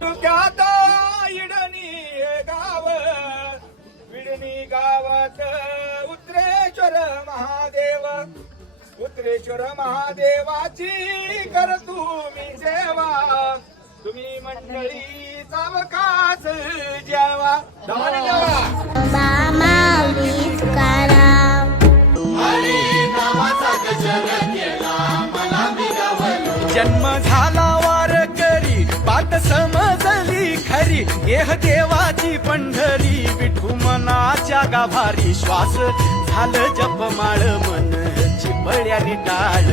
तालुक्यात इडणी हे गाव, विडणी गावात उत्रेश्वर महादेव, उत्रेश्वर महादेवाची कर तुम्ही सेवा, तुम्ही मंडळी सावकाश जेवा, दमाने जेवा. जन्म झाला वारकरी, पाठ समजली खरी, देह देवाची पंढरी, विठू मनाच्या गाभारी, श्वास झालं जपमाळ, मन चिपळ्याने टाळ.